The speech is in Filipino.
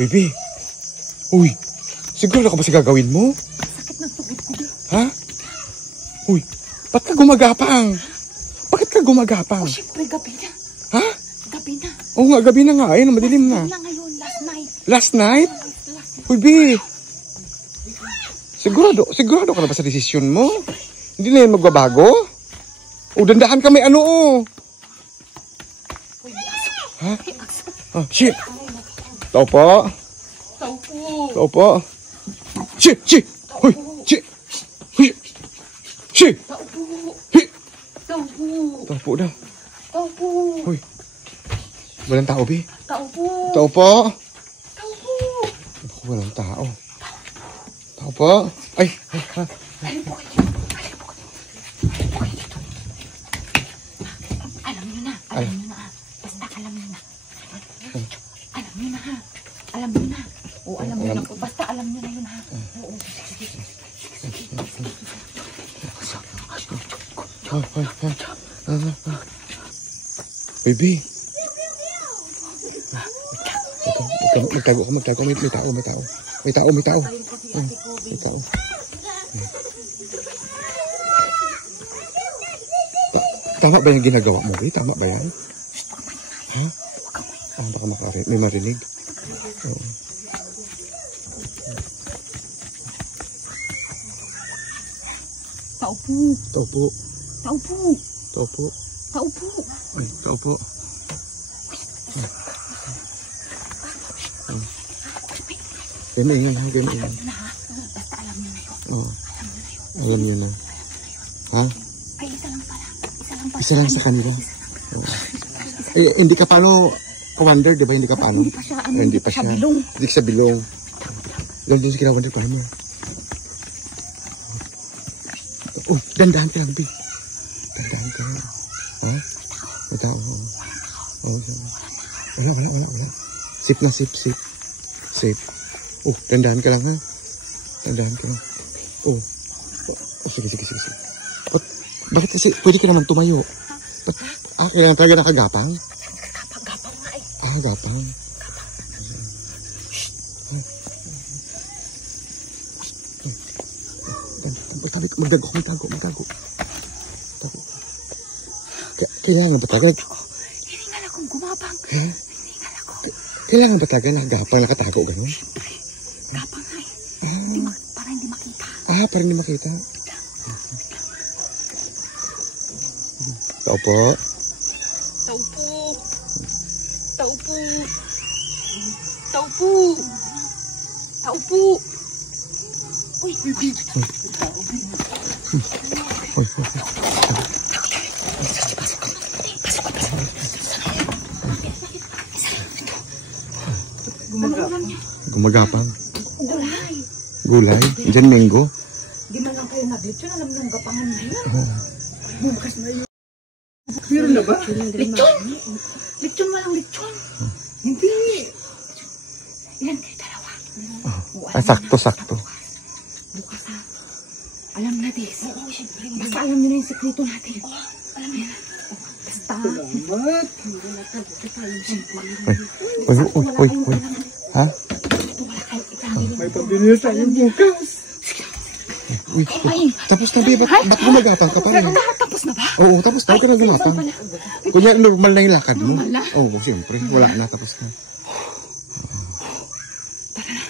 Uy, Bi. Uy, siguro ka ba sa gagawin mo? Sakit ng tubig ko, Bi. Ha? Uy, ba't ka gumagapang? Bakit ka gumagapang? Siyempre, gabi na. Ha? Gabi na. Oo nga, gabi na nga. Ayun, madilim na. Gabi na ngayon, last night. Last night? Uy, Bi. Sigurado ka na ba sa desisyon mo? Hindi na yan magbabago? O, dandahan ka may ano, oh. Ha? Ah, shit. Tao po. Tao po. Tao po. Shit, shit. Huy, shit. Huy. Shit. Tao po. Huy. Tao po. Tao po daw. Tao po. Huy. Walang tao, Bi. Tao po. Tao po. Tao po. Ako, walang tao. Tao po. Ay, ha. Alin po kayo. Alin po kayo. Alin po kayo dito. Alam niyo na. Alam niyo na. Basta alam niyo na. Alam niyo na, ha. Alam niyo na. O, alam niyo na po. Basta alam niyo na yun, ha. Oo. Uy, Bi. Magtago ka. May tao. May tao. Tama ba yung ginagawa mo, Bi? Tama ba yan? Ha? Ah, baka may marinig. Oo. Tao po. Tao po. Tao po. Tao po. Tao po. Ay, tao po. Kaya maingay. Basta alam niyo na yun. Oo. Alam niyo na. Ha? Ay, isa lang pala. Isa lang sa kanila. Eh, hindi ka paano commander, di ba? Hindi ka paano? Hindi pa siya, Hindi pa siya. bilong. Hindi ka sa bilong. Doon din sa kinawander ko. Ano? Oh, dandahan ka lang, Bi. Dandahan ka lang. Ha? May tao. Wala. Sip na, sip. Safe. Oh, dandahan ka lang, ha? Dandahan ka lang. Oh, sige. Bakit kasi, pwede ka naman tumayo. Kailangan talaga nakagapang? Gapang nga eh. Gapang. Magtago. Kailangan ba talaga? Hiningal akong gumabang. Ha? Kailangan ba talaga nakagapang, nakatago gano'n? Siyempre, gapang nga eh. Para hindi makita. Para hindi makita. Tao po. Tao po. Tao po. Tao po. Tao po. Uy, Gumagapang. Gulay. Diyan mango. Di man lang kayo naglitsyon. Alam niyo ang gapangan niya. Bukas na yun. Meron na ba? Lechon! Lechon, walang lechon. Hindi. Ilan kayo? Dalawa. Sakto. Bukas ha. Alam na this. Basta alam nyo na yung sekreto natin. Alam nyo na. Basta. Salamat. Uy. Ha? May pambili tayo bukas. Uy. Tapos na, Bi. Ba't gumagapang ka pa rin? Tapos na ba? Oo, tapos na. Huwag ka na gumapang. Kunya, normal na yung lakad mo. Normal na? Oo, siyempre. Wala na, tapos na. Tara na.